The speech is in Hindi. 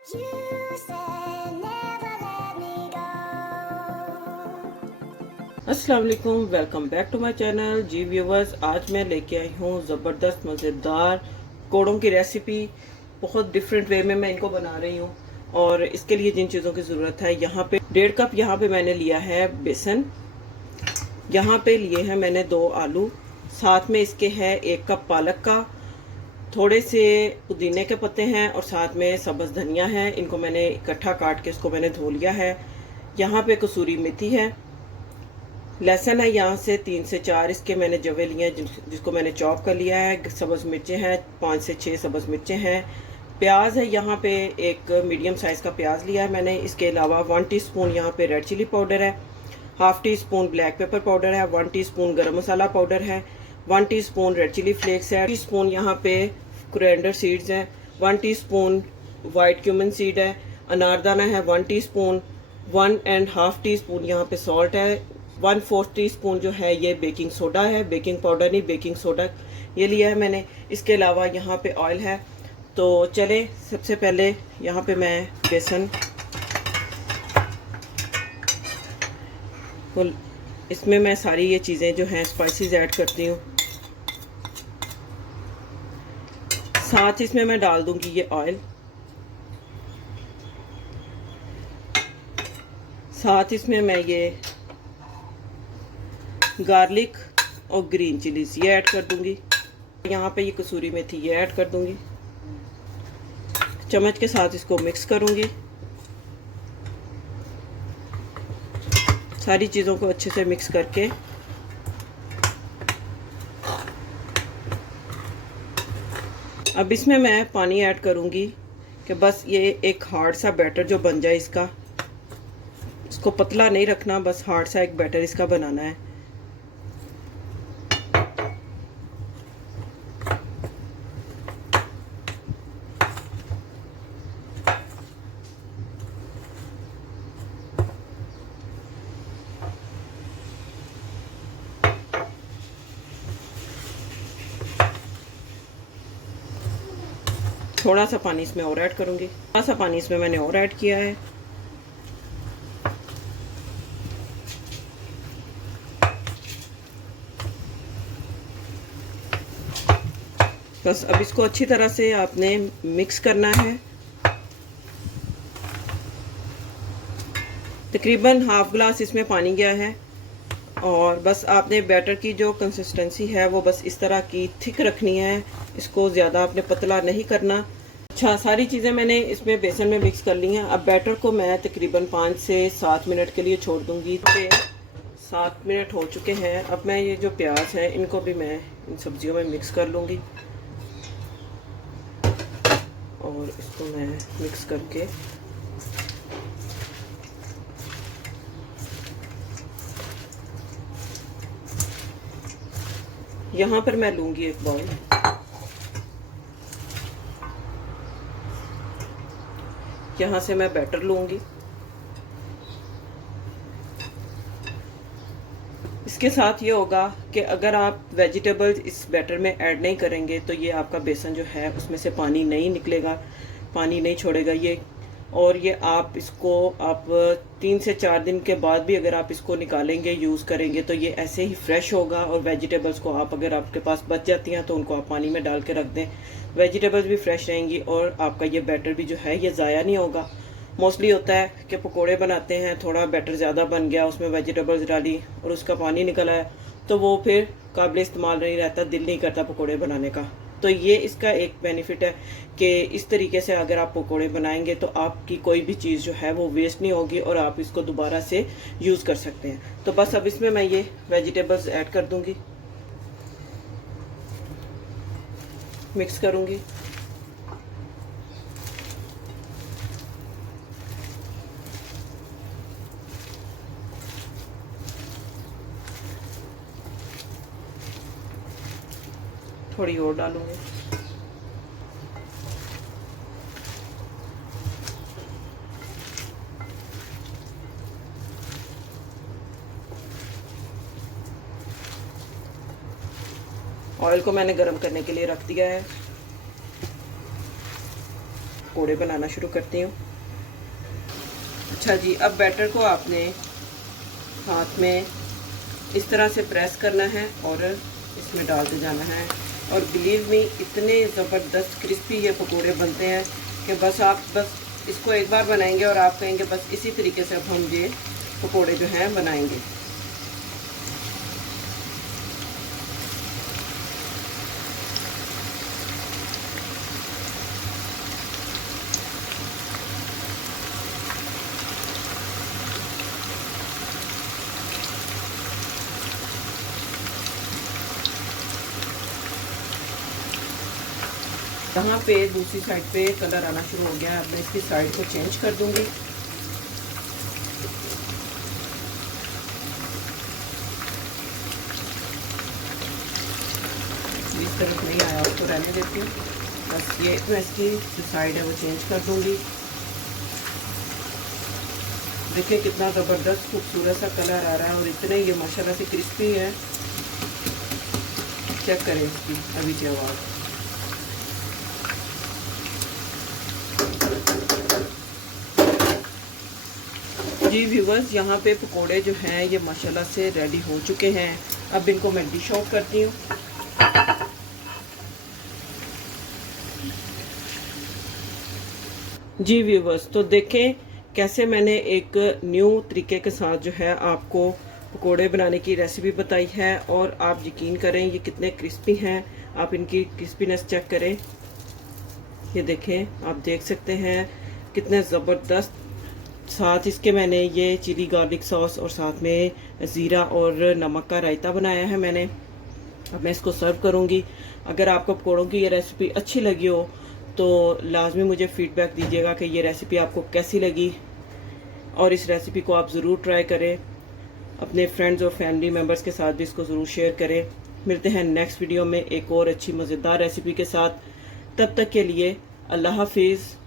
अस्सलाम वालेकुम, welcome back to my channel. जी व्यूवर्स, आज मैं लेके आई हूँ ज़बरदस्त मज़ेदार कोड़ों की रेसिपी। बहुत डिफरेंट वे में मैं इनको बना रही हूँ। और इसके लिए जिन चीज़ों की ज़रूरत है, यहाँ पे 1.5 कप यहाँ पे मैंने लिया है बेसन। यहाँ पे लिए हैं मैंने 2 आलू, साथ में इसके है 1 कप पालक का, थोड़े से पुदीने के पत्ते हैं और साथ में सब्ज़ धनिया है। इनको मैंने इकट्ठा काट के इसको मैंने धो लिया है। यहाँ पे कसूरी मेथी है, लहसुन है यहाँ से 3 से 4 इसके मैंने जवे लिए हैं, जिसको मैंने चॉप कर लिया है। सब्ज़ मिर्चें हैं 5 से 6 सब्ज़ मिर्चें हैं। प्याज है यहाँ पे एक मीडियम साइज़ का प्याज लिया है मैंने। इसके अलावा 1 टीस्पून यहाँ पे रेड चिली पाउडर है, half tea spoon black pepper powder है, 1 टीस्पून गरम मसाला पाउडर है, 1 टीस्पून रेड चिली फ्लेक्स है, टीस्पून यहाँ पे कोरिएंडर सीड्स हैं, 1 टीस्पून वाइट क्यूमन सीड है, अनारदाना है 1 टीस्पून, 1.5 टीस्पून यहाँ पे सॉल्ट है, 1/4 टीस्पून जो है ये बेकिंग सोडा है, बेकिंग पाउडर नहीं बेकिंग सोडा ये लिया है मैंने। इसके अलावा यहाँ पे ऑयल है। तो चले सबसे पहले यहाँ पे मैं बेसन इसमें मैं सारी ये चीज़ें जो हैं स्पाइसेस ऐड करती हूँ। साथ इसमें मैं डाल दूंगी ये ऑयल, साथ इसमें मैं ये गार्लिक और ग्रीन चिलीज ये ऐड कर दूंगी। यहाँ पे ये कसूरी मेथी ये ऐड कर दूंगी। चम्मच के साथ इसको मिक्स करूंगी। सारी चीज़ों को अच्छे से मिक्स करके अब इसमें मैं पानी ऐड करूंगी कि बस ये एक हार्ड सा बैटर जो बन जाए इसका। इसको पतला नहीं रखना, बस हार्ड सा एक बैटर इसका बनाना है। थोड़ा सा पानी इसमें और ऐड करूंगी। थोड़ा सा पानी इसमें मैंने और ऐड किया है। बस अब इसको अच्छी तरह से आपने मिक्स करना है। तकरीबन हाफ ग्लास इसमें पानी गया है और बस आपने बैटर की जो कंसिस्टेंसी है वो बस इस तरह की थिक रखनी है। इसको ज़्यादा आपने पतला नहीं करना। अच्छा, सारी चीज़ें मैंने इसमें बेसन में मिक्स कर ली हैं। अब बैटर को मैं तकरीबन 5 से 7 मिनट के लिए छोड़ दूंगी। 7 मिनट हो चुके हैं। अब मैं ये जो प्याज है इनको भी मैं इन सब्जियों में मिक्स कर लूँगी और इसको मैं मिक्स करके यहाँ पर मैं लूँगी एक बाउल। यहाँ से मैं बैटर लूँगी। इसके साथ ये होगा कि अगर आप वेजिटेबल्स इस बैटर में ऐड नहीं करेंगे तो ये आपका बेसन जो है उसमें से पानी नहीं निकलेगा, पानी नहीं छोड़ेगा ये। और ये आप इसको 3 से 4 दिन के बाद भी अगर आप इसको निकालेंगे यूज़ करेंगे तो ये ऐसे ही फ्रेश होगा। और वेजिटेबल्स को आप अगर आपके पास बच जाती हैं तो उनको आप पानी में डाल के रख दें, वेजिटेबल्स भी फ्रेश रहेंगी और आपका ये बैटर भी जो है ये ज़ाया नहीं होगा। मोस्टली होता है कि पकोड़े बनाते हैं, थोड़ा बैटर ज़्यादा बन गया, उसमें वेजिटेबल्स डाली और उसका पानी निकल आया तो वो फिर काबिल इस्तेमाल नहीं रहता, दिल नहीं करता पकोड़े बनाने का। तो ये इसका एक बेनिफिट है कि इस तरीके से अगर आप पकोड़े बनाएंगे तो आपकी कोई भी चीज़ जो है वो वेस्ट नहीं होगी और आप इसको दोबारा से यूज़ कर सकते हैं। तो बस अब इसमें मैं ये वेजिटेबल्स ऐड कर दूंगी, मिक्स करूंगी। थोड़ी और डालूंगी। ऑयल को मैंने गरम करने के लिए रख दिया है। पकौड़े बनाना शुरू करती हूँ। अच्छा जी, अब बैटर को आपने हाथ में इस तरह से प्रेस करना है और इसमें डालते जाना है। और बिलीव मी, इतने ज़बरदस्त क्रिस्पी ये पकोड़े बनते हैं कि बस इसको एक बार बनाएंगे और आप कहेंगे बस इसी तरीके से अब हम ये पकोड़े जो हैं बनाएंगे। यहाँ पे दूसरी साइड पे कलर आना शुरू हो गया है। अब मैं इसकी साइड को चेंज कर दूंगी। इस तरफ नहीं आया, उसको रहने देती हूँ। बस ये मैं इसकी जो साइड है वो चेंज कर दूंगी। देखिए कितना ज़बरदस्त खूबसूरत सा कलर आ रहा है और इतने ये माशाल्लाह से क्रिस्पी है। चेक करें इसकी अभी की आवाज़। जी व्यूवर्स, यहाँ पे पकोड़े जो हैं ये माशाल्लाह से रेडी हो चुके हैं। अब इनको मैं डिश आउट करती हूँ। जी व्यूवर्स, तो देखें कैसे मैंने एक न्यू तरीके के साथ जो है आपको पकोड़े बनाने की रेसिपी बताई है। और आप यकीन करें ये कितने क्रिस्पी हैं। आप इनकी क्रिस्पीनेस चेक करें। ये देखें, आप देख सकते हैं कितने ज़बरदस्त। साथ इसके मैंने ये चिली गार्लिक सॉस और साथ में ज़ीरा और नमक का रायता बनाया है मैंने। अब मैं इसको सर्व करूँगी। अगर आपको पकौड़ों की ये रेसिपी अच्छी लगी हो तो लाजमी मुझे फ़ीडबैक दीजिएगा कि ये रेसिपी आपको कैसी लगी। और इस रेसिपी को आप ज़रूर ट्राई करें। अपने फ्रेंड्स और फैमिली मेम्बर्स के साथ भी इसको ज़रूर शेयर करें। मिलते हैं नेक्स्ट वीडियो में एक और अच्छी मज़ेदार रेसिपी के साथ। तब तक के लिए अल्लाह हाफिज़।